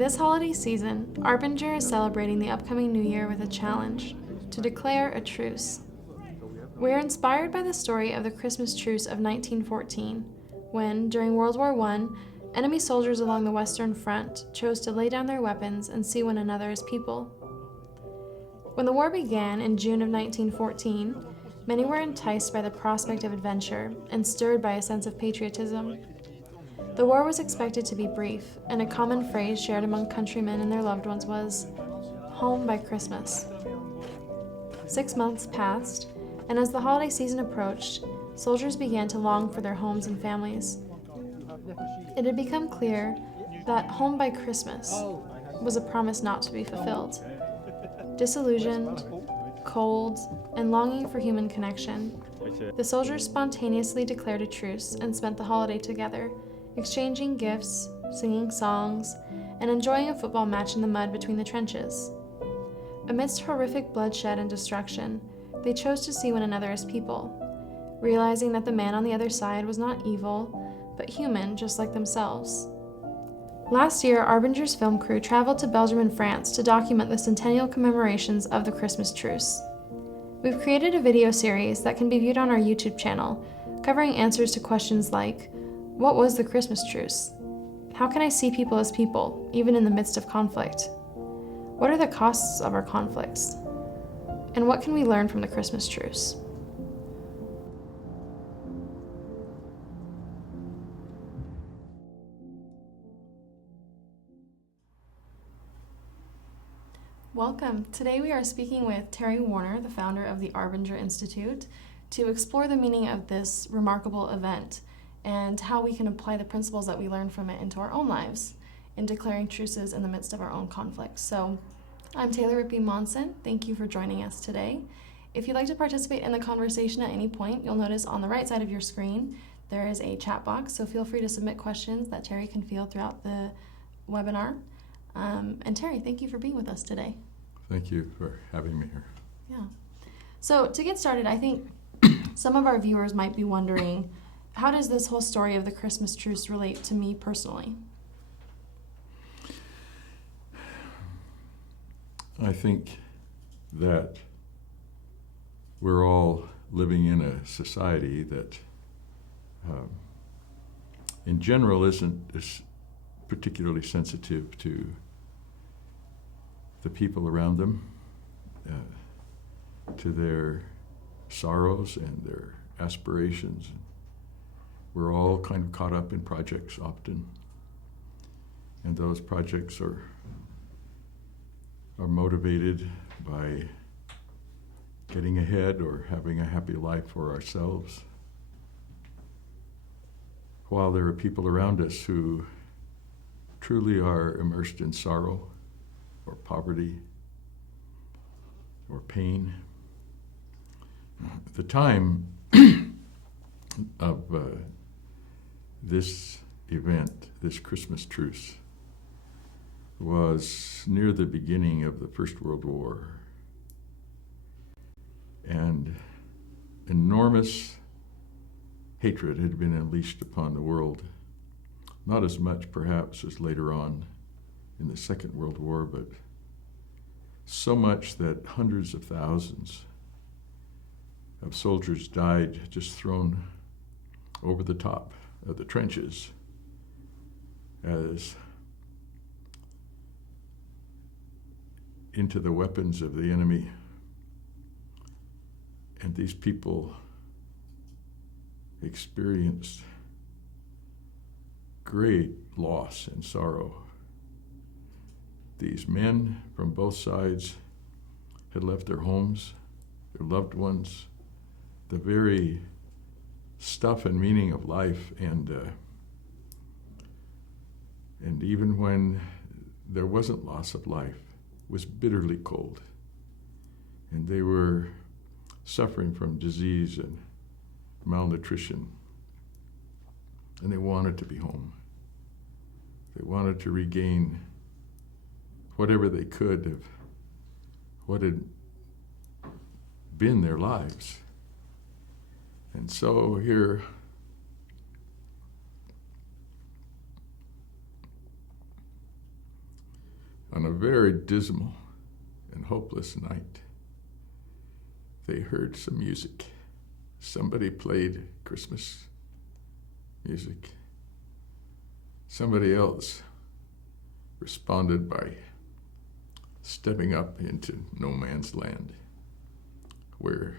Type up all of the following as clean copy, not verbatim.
This holiday season, Arbinger is celebrating the upcoming new year with a challenge: to declare a truce. We are inspired by the story of the Christmas Truce of 1914, when, during World War I, enemy soldiers along the Western Front chose to lay down their weapons and see one another as people. When the war began in June of 1914, many were enticed by the prospect of adventure and stirred by a sense of patriotism. The war was expected to be brief, and a common phrase shared among countrymen and their loved ones was, "Home by Christmas." 6 months passed, and as the holiday season approached, soldiers began to long for their homes and families. It had become clear that home by Christmas was a promise not to be fulfilled. Disillusioned, cold, and longing for human connection, the soldiers spontaneously declared a truce and spent the holiday together, exchanging gifts, singing songs, and enjoying a football match in the mud between the trenches. Amidst horrific bloodshed and destruction, they chose to see one another as people, realizing that the man on the other side was not evil, but human just like themselves. Last year, Arbinger's film crew traveled to Belgium and France to document the centennial commemorations of the Christmas Truce. We've created a video series that can be viewed on our YouTube channel, covering answers to questions like, what was the Christmas Truce? How can I see people as people, even in the midst of conflict? What are the costs of our conflicts? And what can we learn from the Christmas Truce? Welcome. Today we are speaking with Terry Warner, the founder of the Arbinger Institute, to explore the meaning of this remarkable event and how we can apply the principles that we learn from it into our own lives in declaring truces in the midst of our own conflicts. So I'm Taylor Rippey-Monson. Thank you for joining us today. If you'd like to participate in the conversation at any point, you'll notice on the right side of your screen there is a chat box, so feel free to submit questions that Terry can field throughout the webinar. And Terry, thank you for being with us today. Thank you for having me here. Yeah. So to get started, I think some of our viewers might be wondering, how does this whole story of the Christmas Truce relate to me personally? I think that we're all living in a society that in general isn't particularly sensitive to the people around them, to their sorrows and their aspirations. We're all kind of caught up in projects often, and those projects are motivated by getting ahead or having a happy life for ourselves, while there are people around us who truly are immersed in sorrow or poverty or pain. At the time of this event, this Christmas Truce, was near the beginning of the First World War, and enormous hatred had been unleashed upon the world, not as much perhaps as later on in the Second World War, but so much that hundreds of thousands of soldiers died just thrown over the top of the trenches as into the weapons of the enemy. And these people experienced great loss and sorrow. These men from both sides had left their homes, their loved ones, the very stuff and meaning of life, and even when there wasn't loss of life, it was bitterly cold. And they were suffering from disease and malnutrition, and they wanted to be home. They wanted to regain whatever they could of what had been their lives. And so here on a very dismal and hopeless night, they heard some music. Somebody played Christmas music. Somebody else responded by stepping up into no man's land, where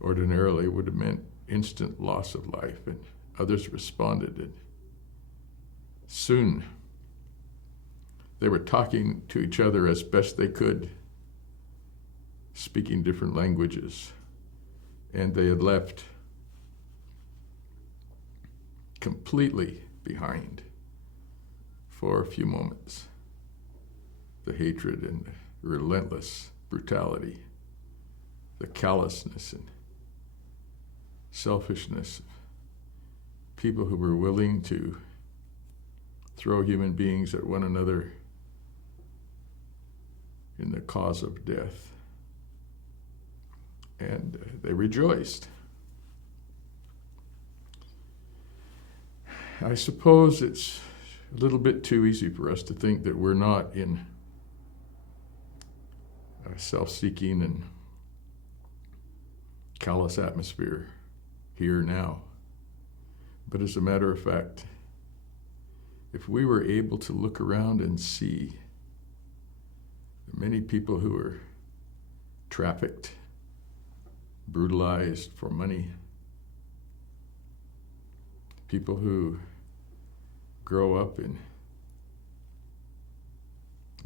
ordinarily would have meant instant loss of life, and others responded, and soon they were talking to each other as best they could, speaking different languages, and they had left completely behind for a few moments the hatred and the relentless brutality, the callousness and selfishness of people who were willing to throw human beings at one another in the cause of death. And they rejoiced. I suppose it's a little bit too easy for us to think that we're not in a self-seeking and callous atmosphere here now. But as a matter of fact, if we were able to look around and see the many people who are trafficked, brutalized for money, people who grow up in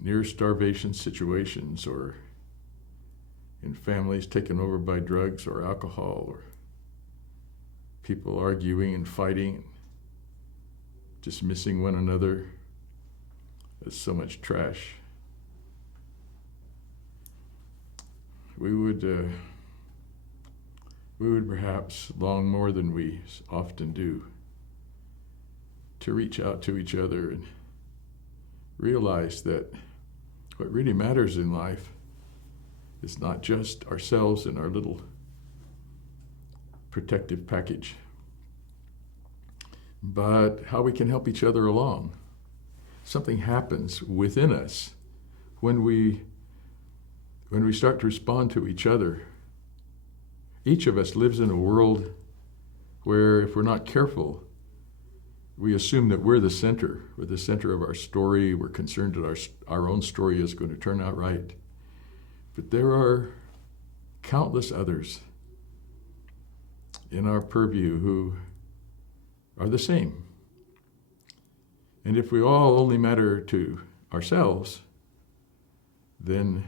near starvation situations or in families taken over by drugs or alcohol, or people arguing and fighting, dismissing one another. There's so much trash. We would perhaps long more than we often do to reach out to each other and realize that what really matters in life is not just ourselves and our little protective package, but how we can help each other along. Something happens within us when we start to respond to each other. Each of us lives in a world where, if we're not careful, we assume that we're the center of our story. We're concerned that our own story is going to turn out right. But there are countless others in our purview who are the same. And if we all only matter to ourselves, then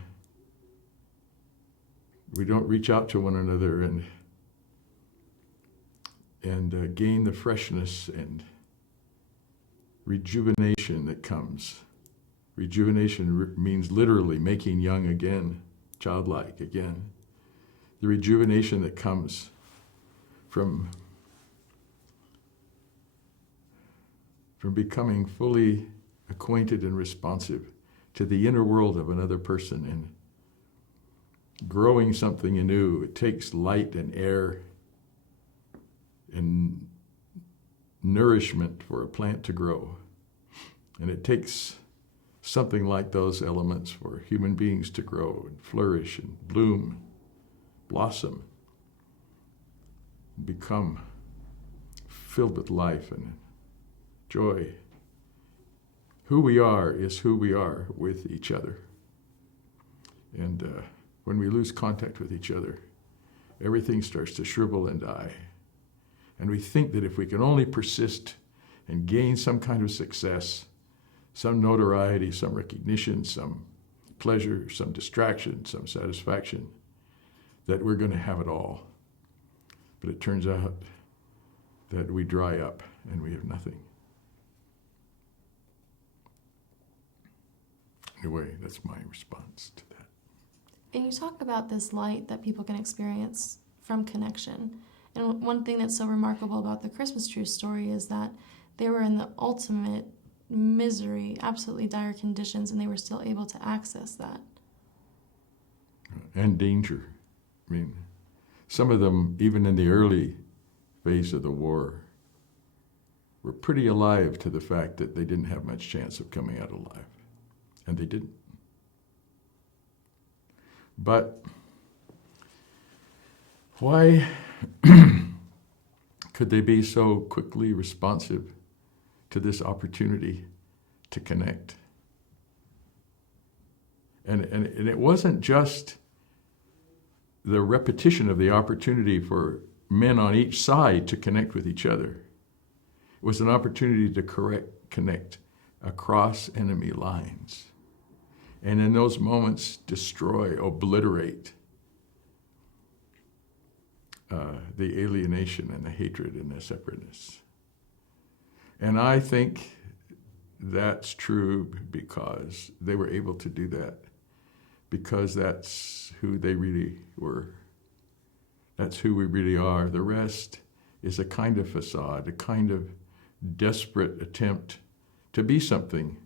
we don't reach out to one another and gain the freshness and rejuvenation that comes. Rejuvenation means literally making young again, childlike again. The rejuvenation that comes from becoming fully acquainted and responsive to the inner world of another person and growing something anew. It takes light and air and nourishment for a plant to grow. And it takes something like those elements for human beings to grow and flourish and bloom, blossom, become filled with life and joy. Who we are is who we are with each other. And when we lose contact with each other, everything starts to shrivel and die. And we think that if we can only persist and gain some kind of success, some notoriety, some recognition, some pleasure, some distraction, some satisfaction, that we're going to have it all. But it turns out that we dry up and we have nothing. Anyway, that's my response to that. And you talk about this light that people can experience from connection. And one thing that's so remarkable about the Christmas Truce story is that they were in the ultimate misery, absolutely dire conditions, and they were still able to access that. And danger. I mean, some of them, even in the early phase of the war, were pretty alive to the fact that they didn't have much chance of coming out alive. And they didn't. But why could they be so quickly responsive to this opportunity to connect? And it wasn't just the repetition of the opportunity for men on each side to connect with each other. It was an opportunity to connect across enemy lines. And in those moments, destroy, obliterate the alienation and the hatred and the separateness. And I think that's true because they were able to do that, because that's who they really were. That's who we really are. The rest is a kind of facade, a kind of desperate attempt to be something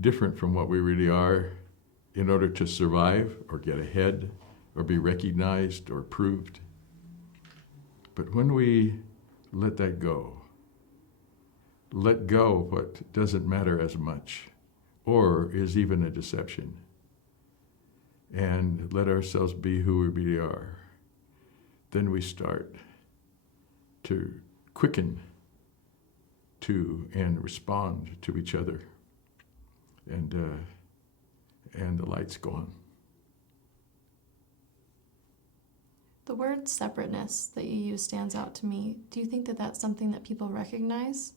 different from what we really are in order to survive or get ahead or be recognized or approved. But when we let that go, let go of what doesn't matter as much or is even a deception, and let ourselves be who we really are, then we start to quicken to and respond to each other, and the lights go on. The word separateness that you use stands out to me. Do you think that that's something that people recognize?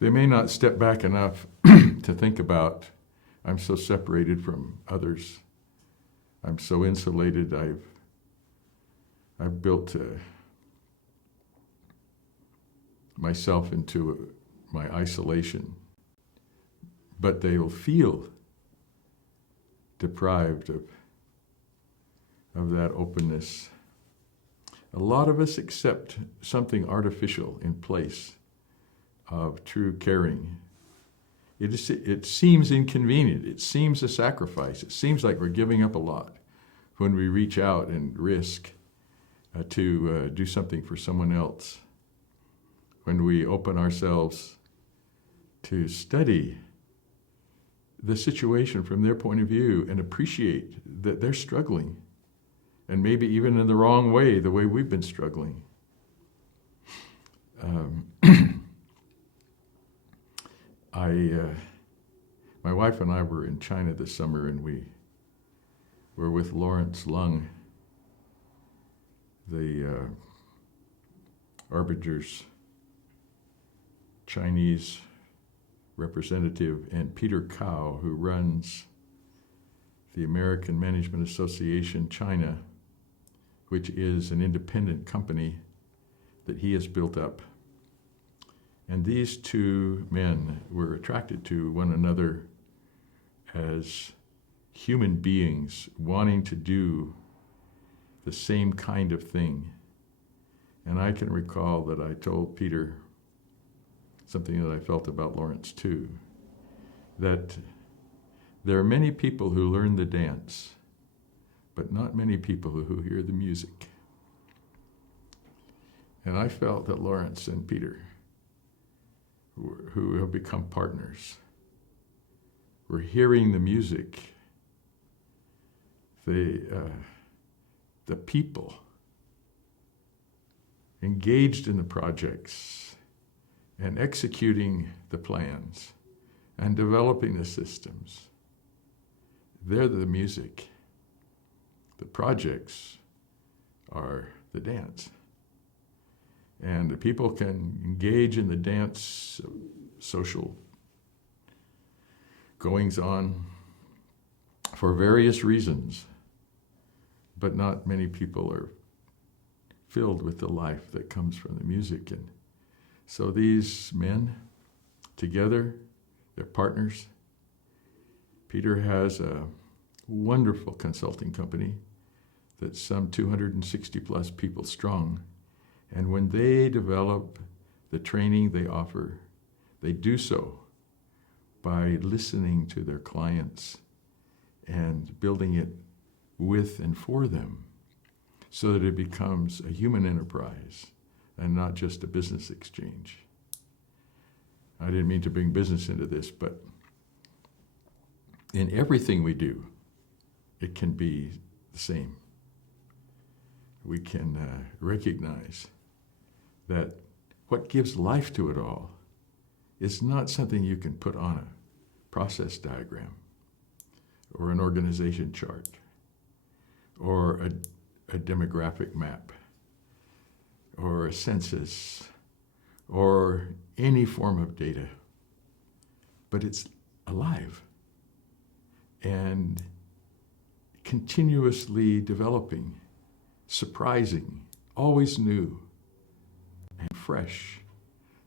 They may not step back enough to think about, I'm so separated from others. I'm so insulated. I've built myself into my isolation. But they will feel deprived of that openness. A lot of us accept something artificial in place of true caring. It seems inconvenient. It seems a sacrifice. It seems like we're giving up a lot when we reach out and risk to do something for someone else. When we open ourselves to study the situation from their point of view and appreciate that they're struggling, and maybe even in the wrong way, the way we've been struggling. My wife and I were in China this summer, and we were with Lawrence Lung, the Arbinger's Chinese representative, and Peter Cao, who runs the American Management Association China, which is an independent company that he has built up. And these two men were attracted to one another as human beings wanting to do the same kind of thing. And I can recall that I told Peter something that I felt about Lawrence too, that there are many people who learn the dance, but not many people who hear the music. And I felt that Lawrence and Peter, who have become partners, were hearing the music, the people engaged in the projects and executing the plans and developing the systems. They're the music. The projects are the dance. And the people can engage in the dance, social goings on for various reasons, but not many people are filled with the life that comes from the music. And so these men together, they're partners. Peter has a wonderful consulting company that's some 260 plus people strong. And when they develop the training they offer, they do so by listening to their clients and building it with and for them so that it becomes a human enterprise and not just a business exchange. I didn't mean to bring business into this, but in everything we do, it can be the same. We can recognize that what gives life to it all is not something you can put on a process diagram or an organization chart or a demographic map or a census or any form of data, but it's alive and continuously developing, surprising, always new and fresh.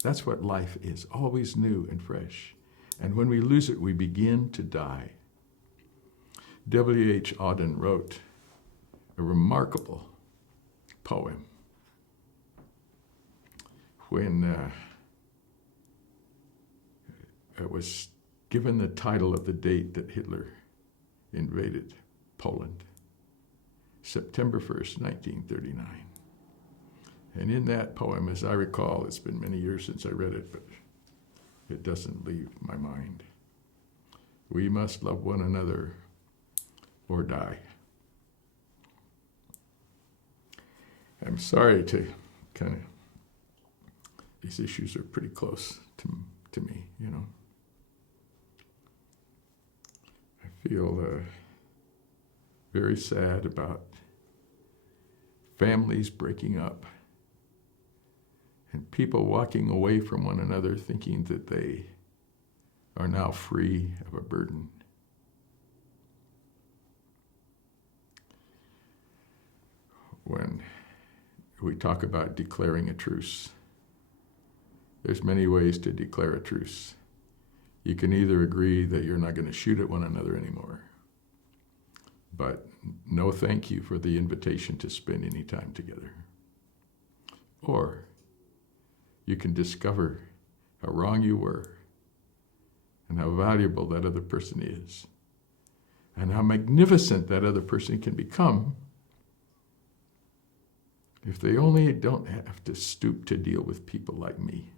That's what life is, always new and fresh. And when we lose it, we begin to die. W.H. Auden wrote a remarkable poem when it was given the title of the date that Hitler invaded Poland, September 1st, 1939. And in that poem, as I recall, it's been many years since I read it, but it doesn't leave my mind. We must love one another or die. I'm sorry to these issues are pretty close to me, you know. I feel very sad about families breaking up and people walking away from one another thinking that they are now free of a burden. When we talk about declaring a truce, there's many ways to declare a truce. You can either agree that you're not going to shoot at one another anymore, but no thank you for the invitation to spend any time together. Or you can discover how wrong you were and how valuable that other person is and how magnificent that other person can become if they only don't have to stoop to deal with people like me,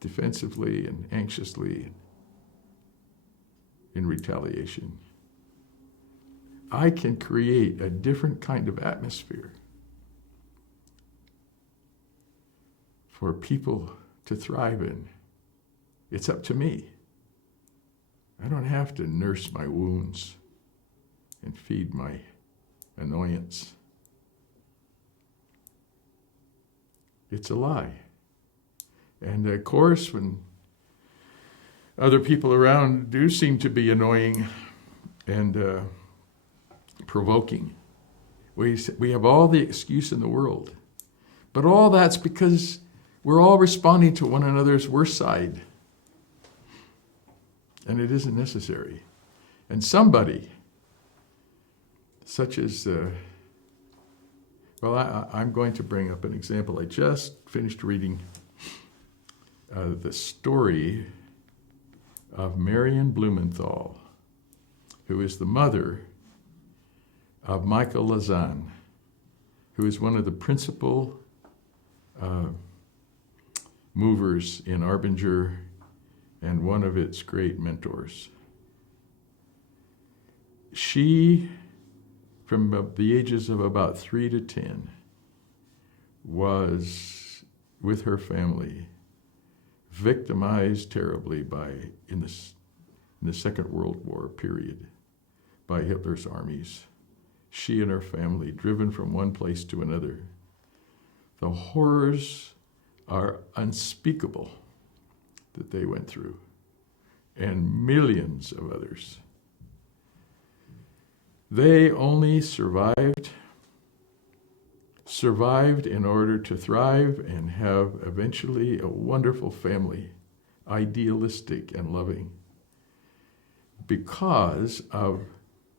defensively and anxiously and in retaliation. I can create a different kind of atmosphere for people to thrive in. It's up to me. I don't have to nurse my wounds and feed my annoyance. It's a lie. And of course, when other people around do seem to be annoying and provoking, we have all the excuse in the world. But all that's because we're all responding to one another's worst side. And it isn't necessary. And somebody, such as, I'm going to bring up an example. I just finished reading the story of Marion Blumenthal, who is the mother of Michael Lazan, who is one of the principal movers in Arbinger and one of its great mentors. She, from the ages of about 3 to 10, was, with her family, victimized terribly in the Second World War period by Hitler's armies. She and her family driven from one place to another. The horrors are unspeakable that they went through, and millions of others. They only survived in order to thrive and have eventually a wonderful family, idealistic and loving, because of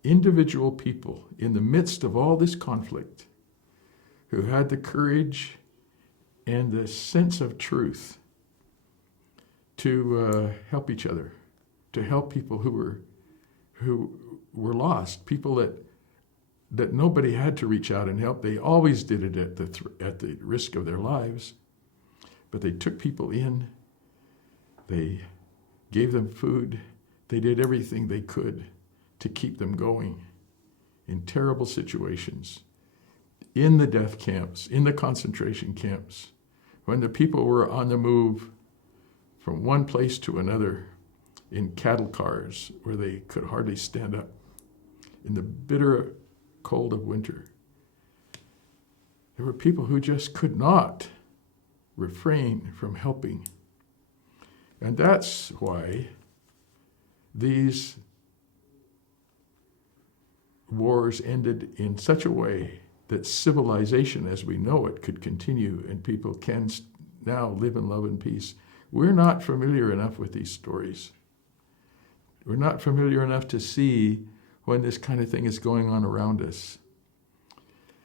individual people in the midst of all this conflict who had the courage and the sense of truth to help each other, to help people who were lost, people that nobody had to reach out and help. They always did it at the risk of their lives, but they took people in, they gave them food, They did everything they could to keep them going in terrible situations, in the death camps, in the concentration camps, when the people were on the move from one place to another in cattle cars where they could hardly stand up in the bitter cold of winter. There were people who just could not refrain from helping. And that's why these wars ended in such a way that civilization as we know it could continue and people can now live in love and peace. We're not familiar enough with these stories. We're not familiar enough to see when this kind of thing is going on around us.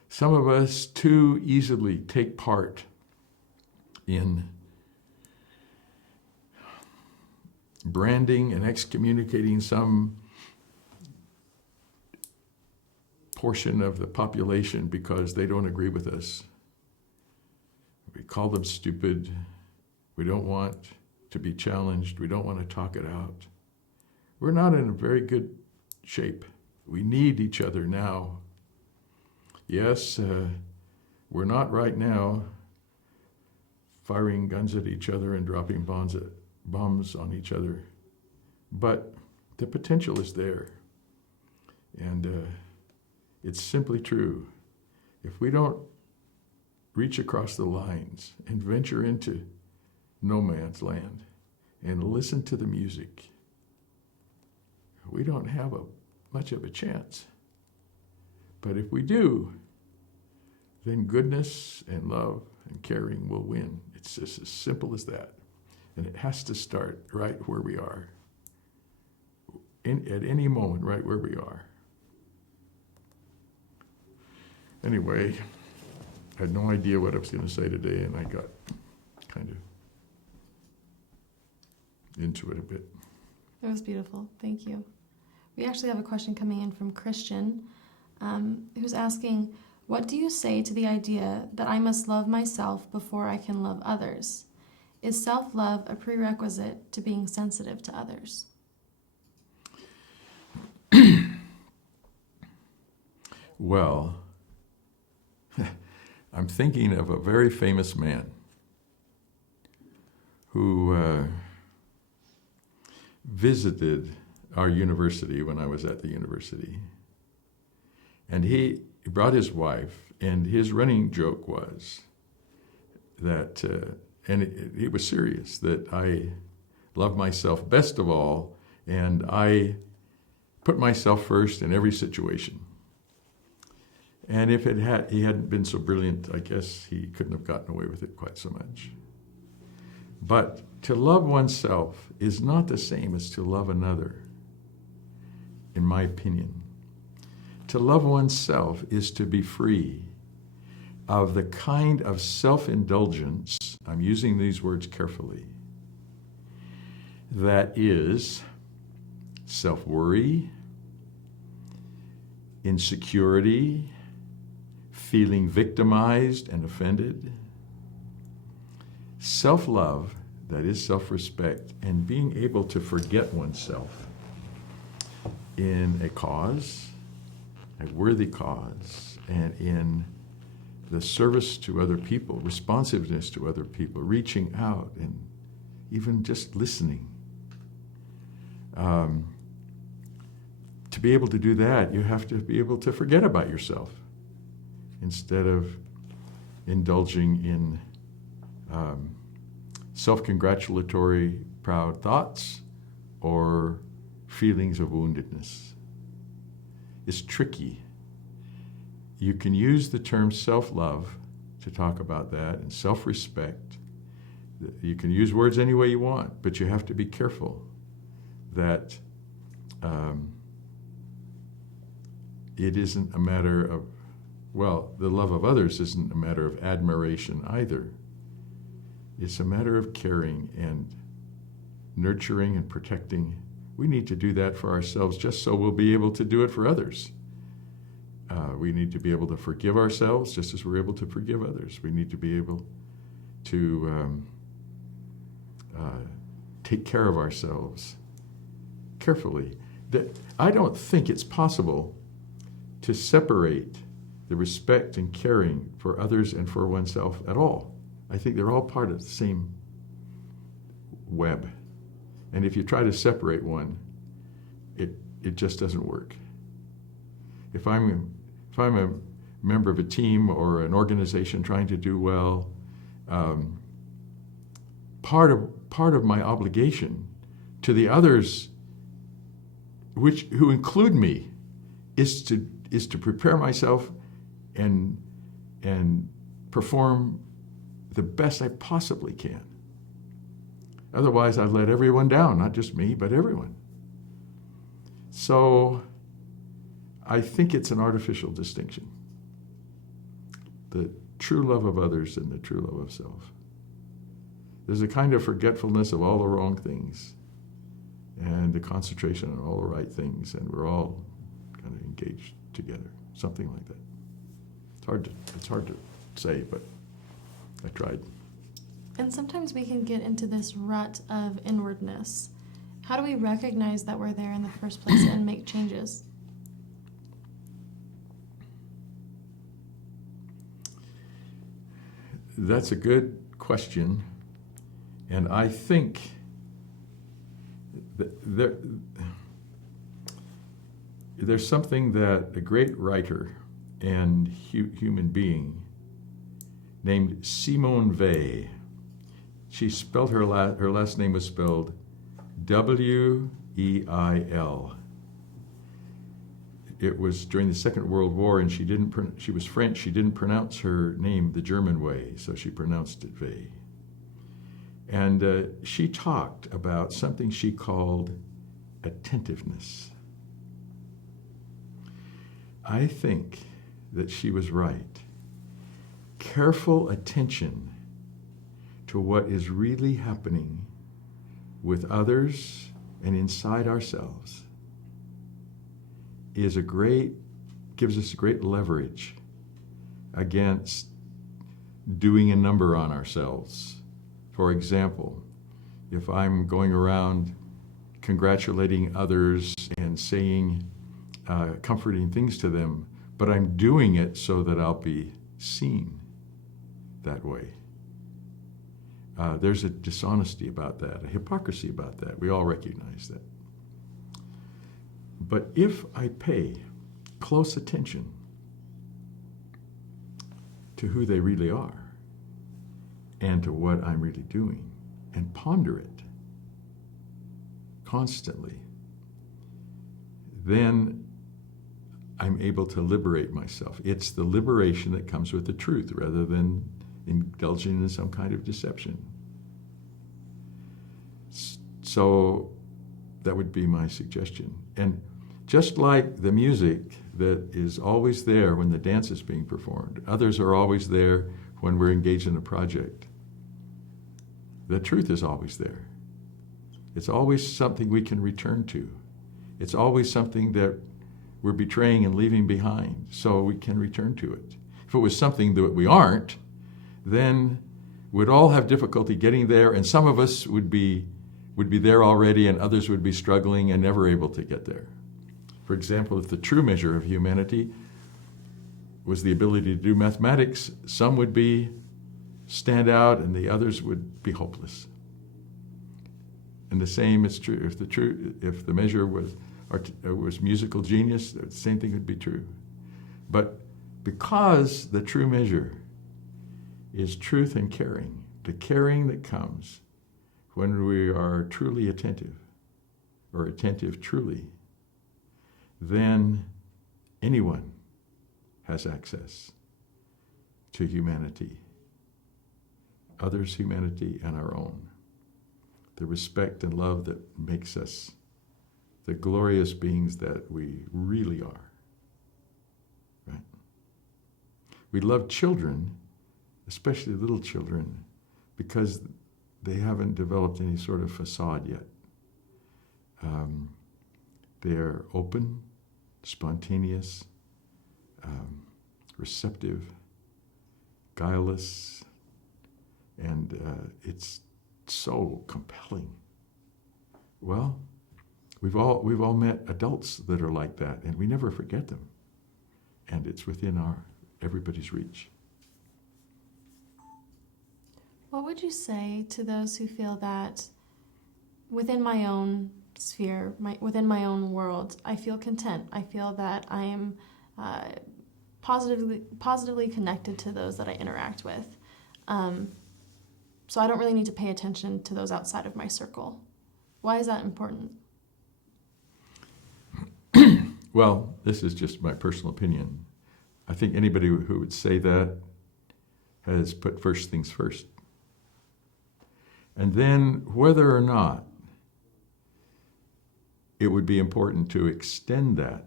Some of us too easily take part in branding and excommunicating some portion of the population because they don't agree with us. We call them stupid. We don't want to be challenged. We don't want to talk it out. We're not in a very good shape. We need each other now. Yes, we're not right now firing guns at each other and dropping bombs on each other, but the potential is there. And it's simply true. If we don't reach across the lines and venture into no man's land and listen to the music, we don't have much of a chance. But if we do, then goodness and love and caring will win. It's just as simple as that. And it has to start right where we are. At any moment, right where we are. Anyway, I had no idea what I was going to say today, and I got kind of into it a bit. It was beautiful. Thank you. We actually have a question coming in from Christian, who's asking, what do you say to the idea that I must love myself before I can love others? Is self-love a prerequisite to being sensitive to others? Well, I'm thinking of a very famous man who visited our university when I was at the university. And he brought his wife, and his running joke was that, and he was serious, that I love myself best of all, and I put myself first in every situation. And if he hadn't been so brilliant, I guess he couldn't have gotten away with it quite so much. But to love oneself is not the same as to love another, in my opinion. To love oneself is to be free of the kind of self-indulgence, I'm using these words carefully, that is self-worry, insecurity, feeling victimized and offended, self-love, that is self-respect, and being able to forget oneself in a cause, a worthy cause, and in the service to other people, responsiveness to other people, reaching out and even just listening. To be able to do that, you have to be able to forget about yourself instead of indulging in self-congratulatory, proud thoughts or feelings of woundedness. It's tricky. You can use the term self-love to talk about that, and self-respect. You can use words any way you want, but you have to be careful that it isn't a matter of, well, the love of others isn't a matter of admiration either. It's a matter of caring and nurturing and protecting. We need to do that for ourselves just so we'll be able to do it for others. We need to be able to forgive ourselves just as we're able to forgive others. We need to be able to take care of ourselves carefully. That I don't think it's possible to separate the respect and caring for others and for oneself at all. I think they're all part of the same web. And if you try to separate one, it just doesn't work. If I'm a member of a team or an organization trying to do well, part of my obligation to the others, who include me, is to prepare myself and perform the best I possibly can. Otherwise, I'd let everyone down, not just me, but everyone. So I think it's an artificial distinction. The true love of others and the true love of self. There's a kind of forgetfulness of all the wrong things and the concentration on all the right things, and we're all kind of engaged together, something like that. It's hard to say, but I tried. And sometimes we can get into this rut of inwardness. How do we recognize that we're there in the first place and make changes? That's a good question. And I think that there's something that a great writer and human being named Simone Weil, she spelled her last name was spelled Weil. It was during the Second World War, and she was French. She didn't pronounce her name the German way, so she pronounced it Weil. And she talked about something she called attentiveness. I think that she was right. Careful attention to what is really happening with others and inside ourselves gives us great leverage against doing a number on ourselves. For example, if I'm going around congratulating others and saying comforting things to them, but I'm doing it so that I'll be seen that way. There's a dishonesty about that, a hypocrisy about that. We all recognize that. But if I pay close attention to who they really are and to what I'm really doing and ponder it constantly, then I'm able to liberate myself. It's the liberation that comes with the truth rather than indulging in some kind of deception. So that would be my suggestion. And just like the music that is always there when the dance is being performed, others are always there when we're engaged in a project. The truth is always there. It's always something we can return to. It's always something that we're betraying and leaving behind, so we can return to it. If it was something that we aren't, then we'd all have difficulty getting there, and some of us would be there already, and others would be struggling and never able to get there. For example, if the true measure of humanity was the ability to do mathematics, some would stand out and the others would be hopeless. And the same is true if the measure was musical genius, the same thing would be true. But because the true measure is truth and caring, the caring that comes when we are truly attentive, or attentive truly, then anyone has access to humanity, others' humanity and our own. The respect and love that makes us the glorious beings that we really are. Right? We love children, especially little children, because they haven't developed any sort of facade yet. They're open, spontaneous, receptive, guileless, and it's so compelling. Well, We've all met adults that are like that, and we never forget them. And it's within everybody's reach. What would you say to those who feel that within my own sphere, within my own world, I feel content? I feel that I am positively connected to those that I interact with. So I don't really need to pay attention to those outside of my circle. Why is that important? Well, this is just my personal opinion. I think anybody who would say that has put first things first. And then whether or not it would be important to extend that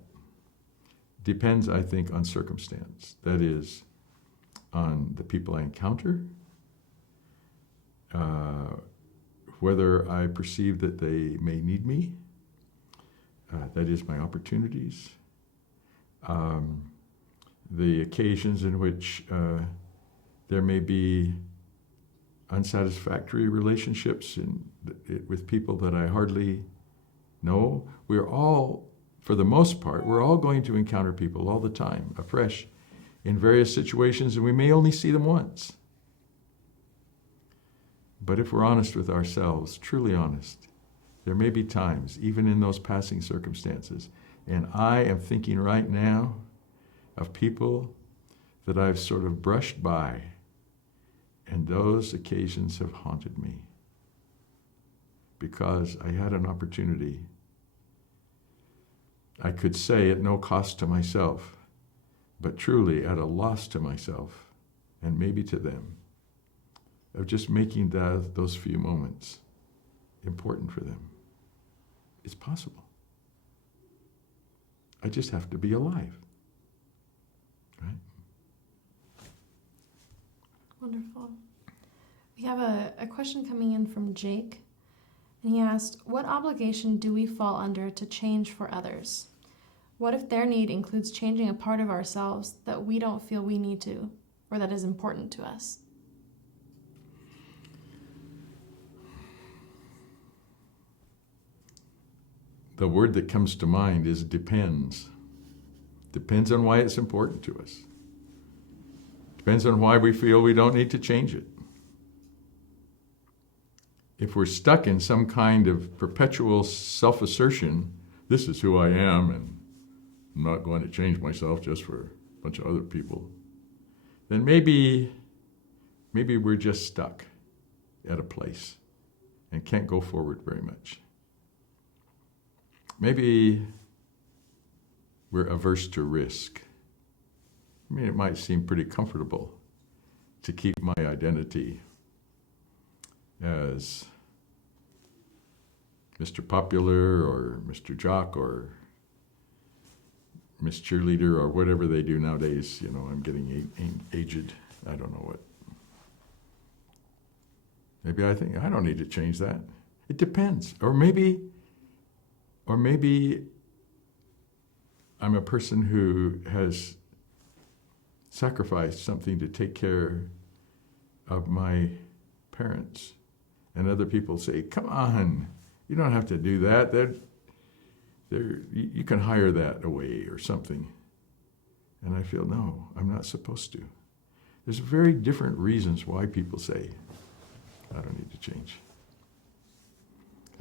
depends, I think, on circumstance. That is, on the people I encounter, whether I perceive that they may need me, that is, my opportunities, the occasions in which there may be unsatisfactory relationships with people that I hardly know. We're all, for the most part, we're all going to encounter people all the time, afresh, in various situations, and we may only see them once. But if we're honest with ourselves, truly honest, there may be times, even in those passing circumstances, and I am thinking right now of people that I've sort of brushed by, and those occasions have haunted me because I had an opportunity, I could say at no cost to myself, but truly at a loss to myself and maybe to them, of just making those few moments important for them. It's possible. I just have to be alive. Right? Wonderful. We have a question coming in from Jake, and he asked, what obligation do we fall under to change for others? What if their need includes changing a part of ourselves that we don't feel we need to, or that is important to us? The word that comes to mind is depends. Depends on why it's important to us. Depends on why we feel we don't need to change it. If we're stuck in some kind of perpetual self-assertion, this is who I am, and I'm not going to change myself just for a bunch of other people, then maybe we're just stuck at a place and can't go forward very much. Maybe we're averse to risk. I mean, it might seem pretty comfortable to keep my identity as Mr. Popular or Mr. Jock or Miss Cheerleader or whatever they do nowadays. You know, I'm getting aged. I don't know what. Maybe I think I don't need to change that. It depends. Or maybe I'm a person who has sacrificed something to take care of my parents. And other people say, come on, you don't have to do that. You can hire that away or something. And I feel, no, I'm not supposed to. There's very different reasons why people say, I don't need to change.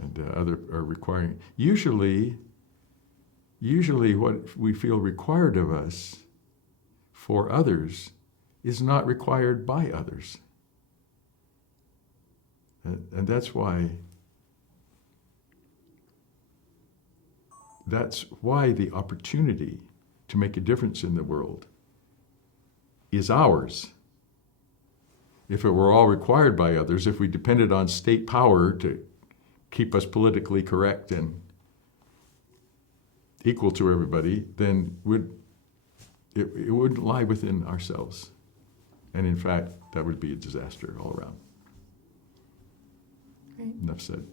And other are requiring. Usually what we feel required of us for others is not required by others. And that's why the opportunity to make a difference in the world is ours. If it were all required by others, if we depended on state power to keep us politically correct and equal to everybody, then it wouldn't lie within ourselves. And in fact, that would be a disaster all around. Great. Enough said.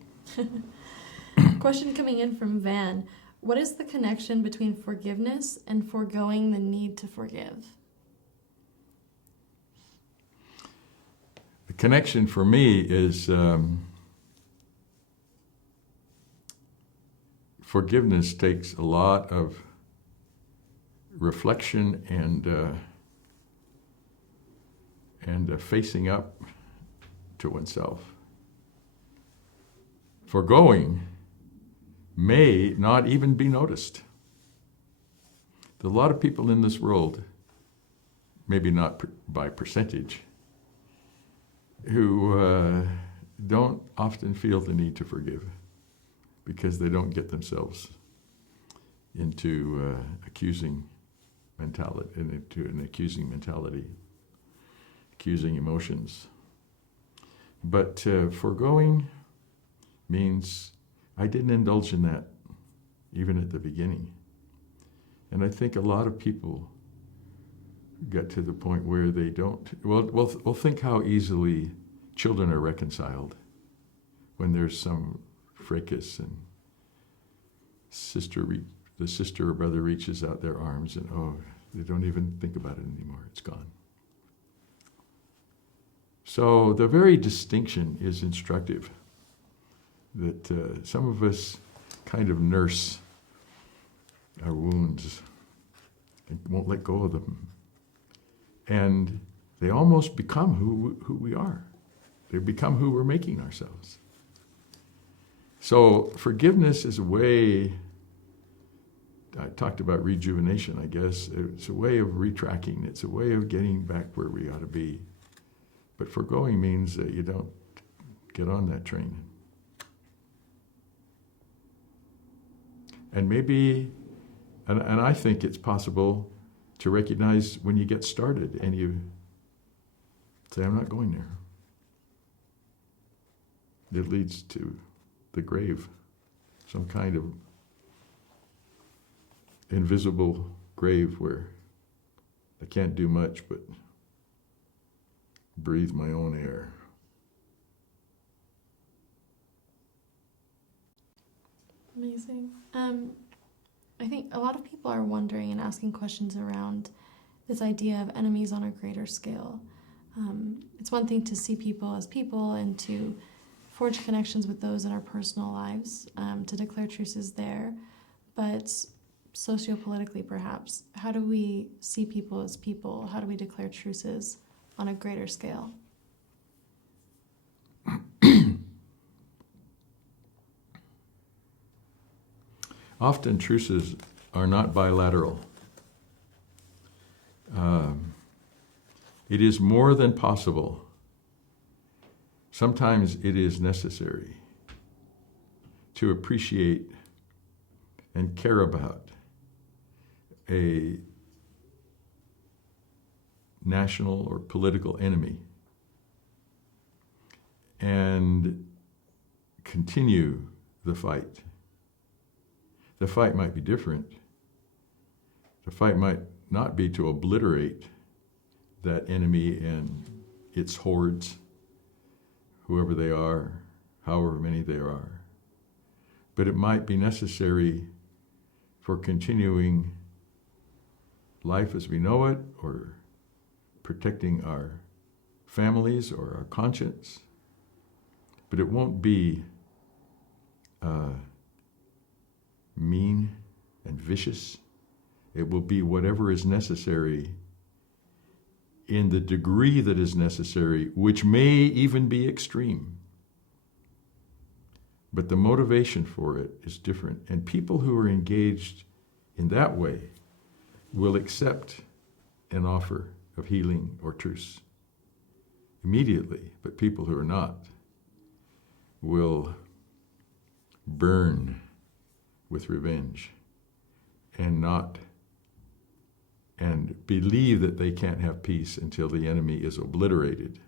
Question coming in from Van. What is the connection between forgiveness and foregoing the need to forgive? The connection for me is forgiveness takes a lot of reflection and facing up to oneself. Foregoing may not even be noticed. There are a lot of people in this world, maybe not by percentage, who don't often feel the need to forgive because they don't get themselves into accusing mentality, accusing emotions. But foregoing means I didn't indulge in that even at the beginning. And I think a lot of people get to the point where they don't. Well, think how easily children are reconciled when there's some fracas and the sister or brother reaches out their arms and they don't even think about it anymore. It's gone. So the very distinction is instructive, that some of us kind of nurse our wounds and won't let go of them. And they almost become who we are. They become who we're making ourselves. So forgiveness is a way, I talked about rejuvenation, I guess. It's a way of retracking. It's a way of getting back where we ought to be. But foregoing means that you don't get on that train. And maybe, and I think it's possible to recognize when you get started and you say, I'm not going there. It leads to the grave, some kind of invisible grave where I can't do much but breathe my own air. Amazing. I think a lot of people are wondering and asking questions around this idea of enemies on a greater scale. It's one thing to see people as people and to forge connections with those in our personal lives, to declare truces there, but sociopolitically perhaps, how do we see people as people? How do we declare truces on a greater scale? Often truces are not bilateral. It is more than possible. Sometimes it is necessary to appreciate and care about a national or political enemy and continue the fight. The fight might be different. The fight might not be to obliterate that enemy and its hordes, whoever they are, however many there are. But it might be necessary for continuing life as we know it, or protecting our families or our conscience. But it won't be mean and vicious. It will be whatever is necessary in the degree that is necessary, which may even be extreme. But the motivation for it is different. And people who are engaged in that way will accept an offer of healing or truce immediately. But people who are not will burn with revenge and believe that they can't have peace until the enemy is obliterated.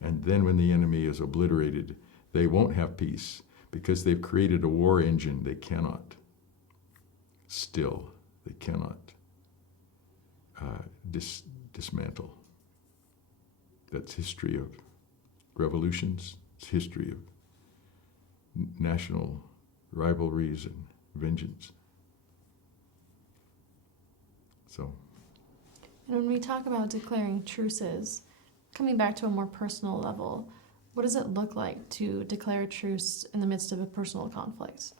And then when the enemy is obliterated, they won't have peace because they've created a war engine they cannot still, they cannot dismantle. That's history of revolutions, it's history of national rivalries and vengeance. So. And when we talk about declaring truces, coming back to a more personal level, what does it look like to declare a truce in the midst of a personal conflict?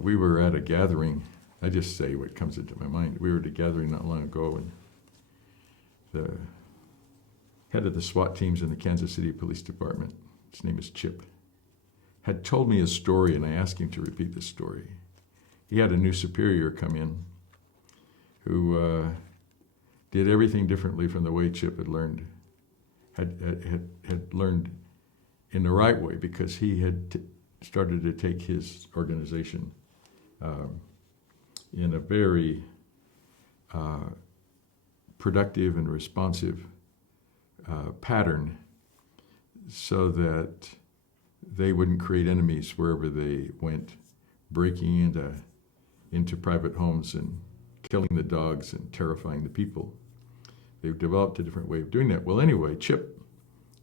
we were at a gathering. I just say what comes into my mind. We were at a gathering not long ago, and the head of the SWAT teams in the Kansas City Police Department, his name is Chip, had told me a story, and I asked him to repeat the story. He had a new superior come in who did everything differently from the way Chip had learned, had learned in the right way, because he had started to take his organization in a very productive and responsive pattern, so that they wouldn't create enemies wherever they went, breaking into private homes and killing the dogs and terrifying the people. They've developed a different way of doing that. Well, anyway, Chip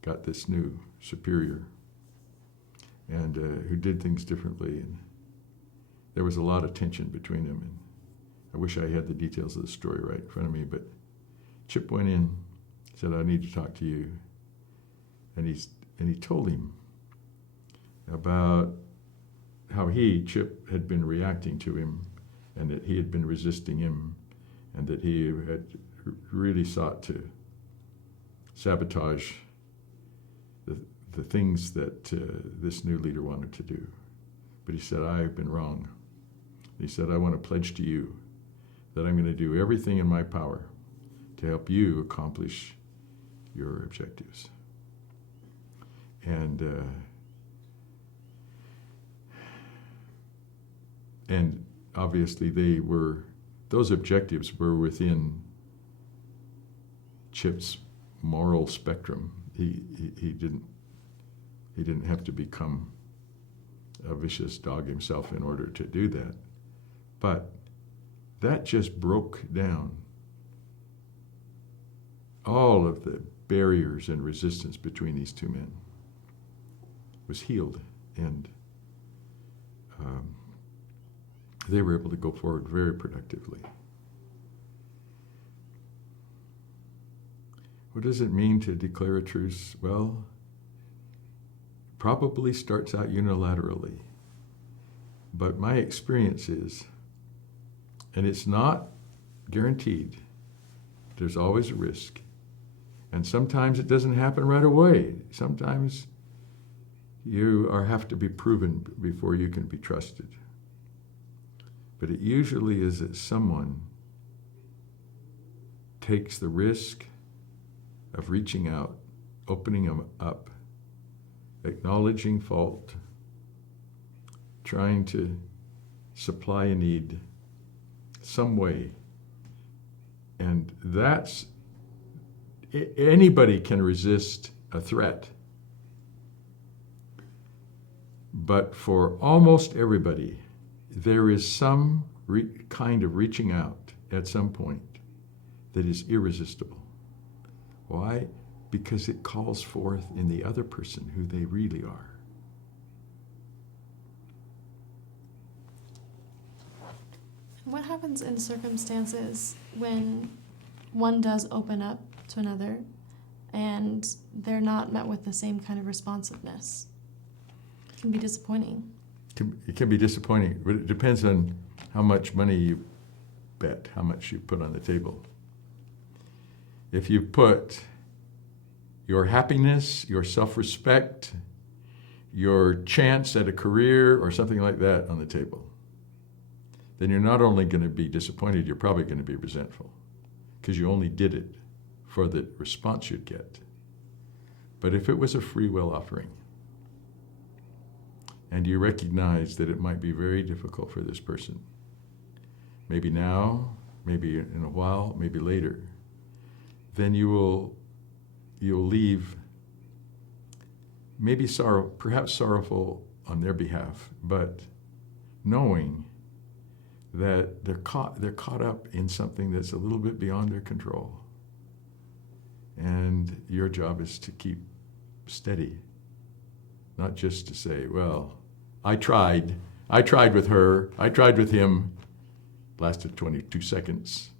got this new superior, and who did things differently, and there was a lot of tension between them. And I wish I had the details of the story right in front of me, but Chip went in, said, "I need to talk to you," and he told him about how Chip, had been reacting to him, and that he had been resisting him, and that he had really sought to sabotage the things that this new leader wanted to do. But he said, "I've been wrong." He said, "I want to pledge to you that I'm going to do everything in my power to help you accomplish your objectives." And obviously those objectives were within Chip's moral spectrum. He didn't have to become a vicious dog himself in order to do that. But that just broke down all of the barriers and resistance between these two men. It was healed, and they were able to go forward very productively. What does it mean to declare a truce? Well, it probably starts out unilaterally. But my experience is, and it's not guaranteed, there's always a risk. And sometimes it doesn't happen right away. Sometimes you have to be proven before you can be trusted. But it usually is that someone takes the risk of reaching out, opening them up, acknowledging fault, trying to supply a need some way. And anybody can resist a threat. But for almost everybody, there is some kind of reaching out at some point that is irresistible. Why? Because it calls forth in the other person who they really are. What happens in circumstances when one does open up to another and they're not met with the same kind of responsiveness? It can be disappointing. It can be disappointing, but it depends on how much money you bet, how much you put on the table. If you put your happiness, your self-respect, your chance at a career or something like that on the table, then you're not only going to be disappointed, you're probably going to be resentful, because you only did it for the response you'd get. But if it was a free will offering, and you recognize that it might be very difficult for this person, maybe now, maybe in a while, maybe later, then you'll leave maybe perhaps sorrowful on their behalf, but knowing that they're caught up in something that's a little bit beyond their control. And your job is to keep steady, not just to say, well, I tried with her, I tried with him, lasted 22 seconds,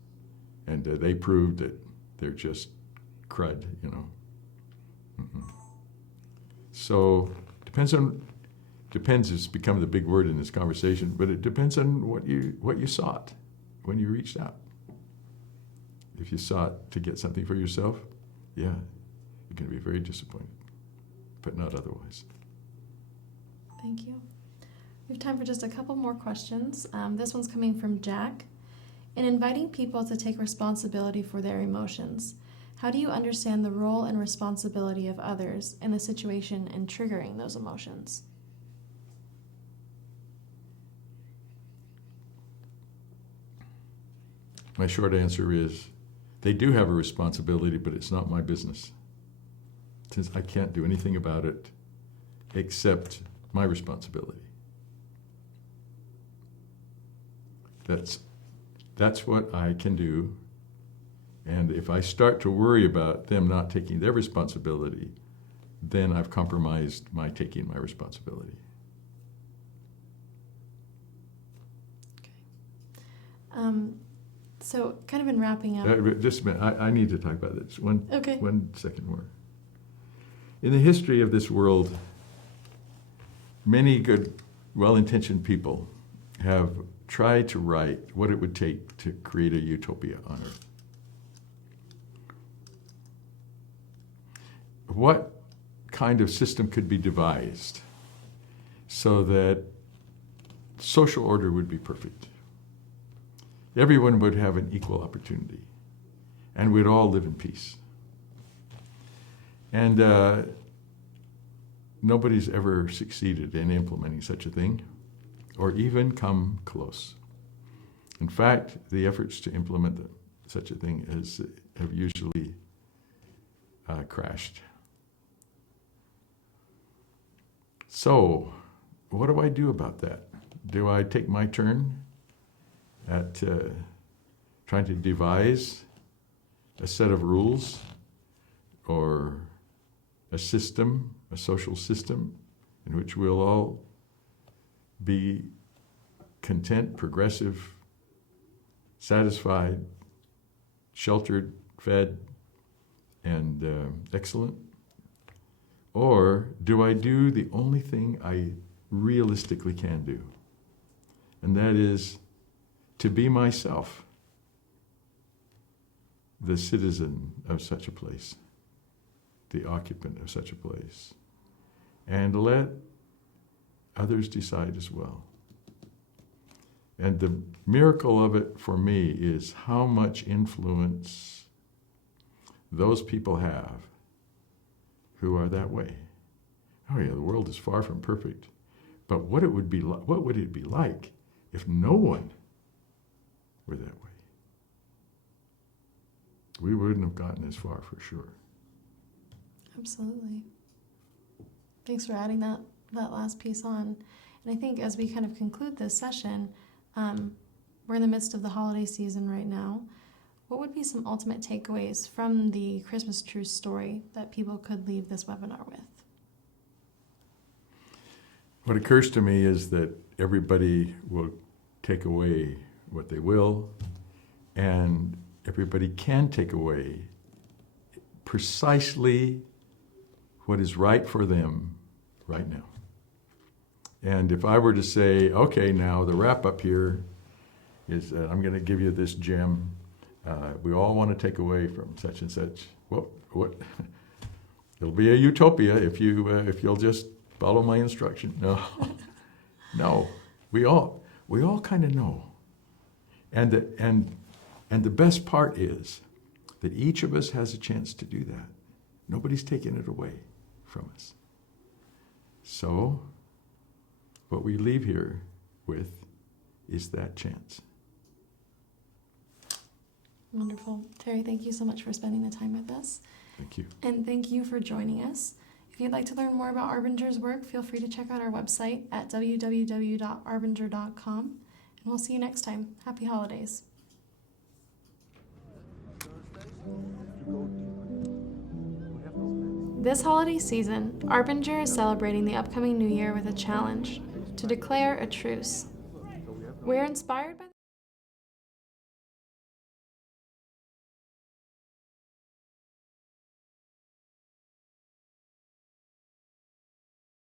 and they proved that they're just crud, you know. Mm-mm. So depends on depends has become the big word in this conversation, but it depends on what you sought when you reached out. If you sought to get something for yourself, yeah, you're going to be very disappointed, but not otherwise. Thank you. We have time for just a couple more questions. This one's coming from Jack. In inviting people to take responsibility for their emotions, how do you understand the role and responsibility of others in the situation and triggering those emotions? My short answer is they do have a responsibility, but it's not my business, since I can't do anything about it except my responsibility. That's what I can do. And if I start to worry about them not taking their responsibility, then I've compromised my taking my responsibility. Okay. So kind of in wrapping up. Just a minute, I need to talk about this. Okay. 1 second more. In the history of this world, many good, well-intentioned people have tried to write what it would take to create a utopia on Earth. What kind of system could be devised so that social order would be perfect? Everyone would have an equal opportunity, and we'd all live in peace. And nobody's ever succeeded in implementing such a thing, or even come close. In fact, the efforts to implement such a thing have usually crashed. So, what do I do about that? Do I take my turn at trying to devise a set of rules or a system, a social system, in which we'll all be content, progressive, satisfied, sheltered, fed, and excellent? Or do I do the only thing I realistically can do? And that is to be myself, the citizen of such a place, the occupant of such a place, and let others decide as well. And the miracle of it for me is how much influence those people have who are that way. Oh yeah, the world is far from perfect, but what would it be like if no one were that way? We wouldn't have gotten as far, for sure. Absolutely. Thanks for adding that last piece on. And I think as we kind of conclude this session, we're in the midst of the holiday season right now. What would be some ultimate takeaways from the Christmas Truce story that people could leave this webinar with? What occurs to me is that everybody will take away what they will, and everybody can take away precisely what is right for them right now. And if I were to say, okay, now the wrap up here is that I'm going to give you this gem. We all want to take away from such and such. What? It'll be a utopia if you'll just follow my instruction. No, no. We all kind of know. And the best part is that each of us has a chance to do that. Nobody's taking it away from us. So, what we leave here with is that chance. Wonderful. Terry, thank you so much for spending the time with us. Thank you. And thank you for joining us. If you'd like to learn more about Arbinger's work, feel free to check out our website at www.arbinger.com. And we'll see you next time. Happy holidays. This holiday season, Arbinger is celebrating the upcoming new year with a challenge: to declare a truce. We're inspired by